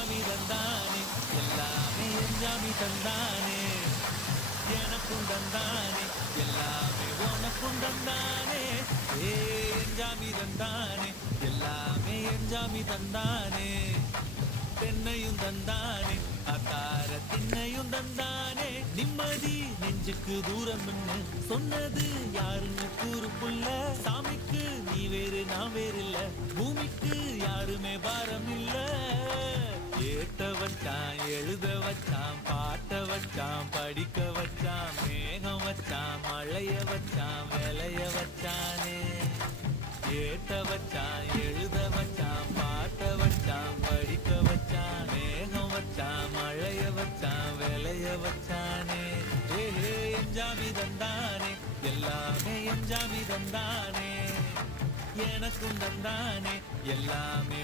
எஞ்சாமி தந்தானே எல்லாமே எஞ்சாமி தந்தானே எனக்கும் தந்தானே எல்லாமே உனக்கும் தந்தானே ஏ எஞ்சாமி தந்தானே எல்லாமே எஞ்சாமி தந்தானே தென்னையும் தந்தானே அத்தார திண்ணையும் தந்தானே நிம்மதி நெஞ்சுக்கு தூரம் சொன்னது யாருன்னு கூறு புள்ள சாமிக்கு நீ வேறு நான் வேறு இல்ல பூமிக்கு யாருமே பாரம் இல்ல ஏத்த வச்சான் எழுத வச்சான் பாட்ட வச்சான் படிக்க வச்சான் மேகம் வச்சான் மழைய வச்சான் விளைய வச்சானே ஏத்த வச்சான் எழுத வச்சான் பாட்ட வச்சான் படிக்க வச்சான் மேகம் வச்சான் மழைய வச்சான் விளைய வச்சானே ஏ எஞ்சாமி தந்தானே எல்லாமே எஞ்சாமி தந்தானே எனக்கும் தந்தானே எல்லாமே